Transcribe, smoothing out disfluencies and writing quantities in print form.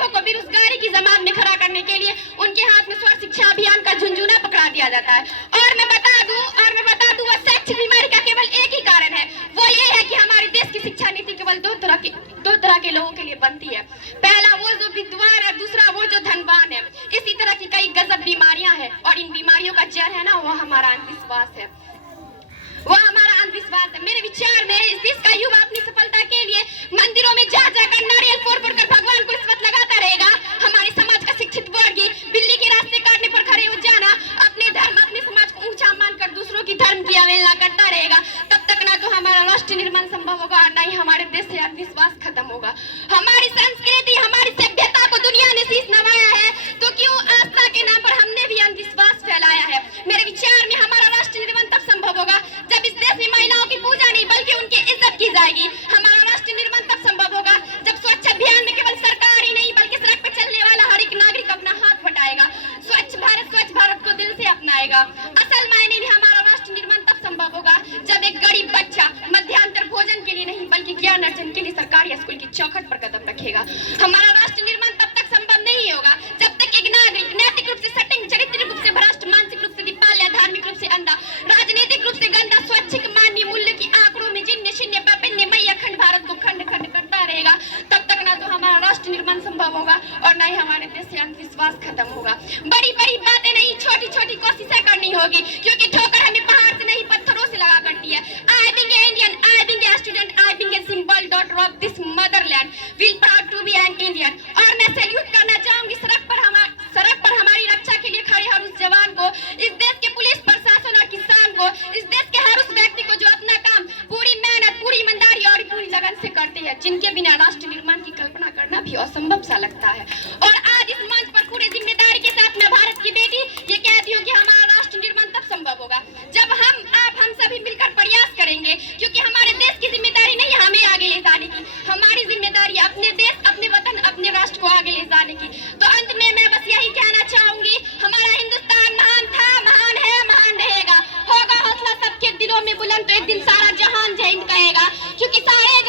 गरीबों को बेरोजगारी की जमात में खड़ा करने के लिए उनके हाथ में स्व शिक्षा अभियान का झुंझुना पकड़ा दिया जाता है। और मैं बता दूं वह शैक्षिक बीमारी का केवल एक ही कारण है, वो ये है कि हमारे देश की शिक्षा नीति केवल दो तरह के लोगों के लिए बनती है। पहला वो जो विद्वान है, दूसरा वो जो धनवान है। इसी तरह की कई गजब बीमारियां हैं और इन बीमारियों का जड़ है ना, वो हमारा अंधविश्वास है। मेरे विचार में इस देश का युवा अपनी सफलता के लिए मंदिरों में जा जाकर नारियल फोड़ कर भगवान को रिश्वत लगाता रहेगा। हमारे समाज का शिक्षित वर्ग बिल्ली के रास्ते काटने पर खड़े हो जाना, अपने धर्म अपने समाज को ऊंचा मानकर दूसरों की धर्म की अवहेलना करता रहेगा। तब तक ना तो हमारा राष्ट्र निर्माण संभव होगा, ना ही हमारे देश से अंधविश्वास खत्म होगा। हमारी संस्कृति हमारी सभ्यता को दुनिया ने शीश नवाया है, तो क्यों आस्था के नाम पर हमने भी अंधविश्वास फैलाया है। मेरे विचार में हमारा राष्ट्र निर्माण तब संभव होगा जब इस देश में महिलाओं की पूजा नहीं बल्कि उनकी इज्जत की जाएगी। हमारा राष्ट्र निर्माण तब संभव होगा जब स्वच्छ अभियान में केवल सरकार ही नहीं बल्कि सड़क पर चलने वाला हर एक नागरिक अपना हाथ बटाएगा, स्वच्छ भारत को दिल से अपनाएगा। असल मायने में हमारा राष्ट्र निर्माण तब संभव होगा जब एक गरीब बच्चा मध्यान्तर भोजन के लिए नहीं बल्कि ज्ञान अर्जन के लिए सरकारी स्कूल की चौखट पर कदम रखेगा। हमारा राष्ट्र निर्माण तब तक संभव नहीं होगा जब तक एक नागरिक नैतिक रूप से सटिंग, चारित्रिक रूप से भ्रष्ट, मानसिक रूप से दिपाल्या, धार्मिक रूप से अंधा, राजनीतिक रूप से गंदा, स्वैच्छिक मानवीय मूल्य की आंकड़ों में जिन्न शिन्य पापिन्य मई अखंड भारत को खंड खंड करता रहेगा। तब तक ना तो हमारा राष्ट्र निर्माण संभव होगा और ना ही हमारे देश से अंधविश्वास खत्म होगा। बड़ी बड़ी बातें नहीं, छोटी छोटी कोशिशें करनी होगी, क्योंकि ठोकर हमें पहाड़ से नहीं पत्थरों से लगा करती है। I being a Indian, I being a student, I being a symbol daughter of this motherland, feel proud to be an Indian. और मैं सैल्यूट करना चाहूंगी सड़क पर हमारी रक्षा के लिए खड़े हर उस जवान को, इस देश के पुलिस प्रशासन और किसान को, इस देश के हर उस व्यक्ति को जो अपना काम पूरी मेहनत, पूरी ईमानदारी और पूरी लगन से करते हैं, जिनके बिना राष्ट्र निर्माण की कल्पना करना भी असंभव सा लगता है। और आज इस मंच पर पूरी जिम्मेदारी के साथ मैं भारत की बेटी ये कहती हूँ कि हमारा राष्ट्र निर्माण तब संभव होगा जब हम सभी मिलकर प्रयास करेंगे, क्योंकि हमारे देश की जिम्मेदारी नहीं हमें आगे ले जाने की, हमारी जिम्मेदारी अपने देश, अपने वतन, अपने राष्ट्र को आगे ले जाने की। तो अंत में मैं बस यही कहना चाहूंगी, हमारा हिंदुस्तान महान था, महान है, महान रहेगा। होगा हौसला सबके दिलों में बुलंद तो एक दिन सारा जहान जय हिंद कहेगा, क्योंकि सारे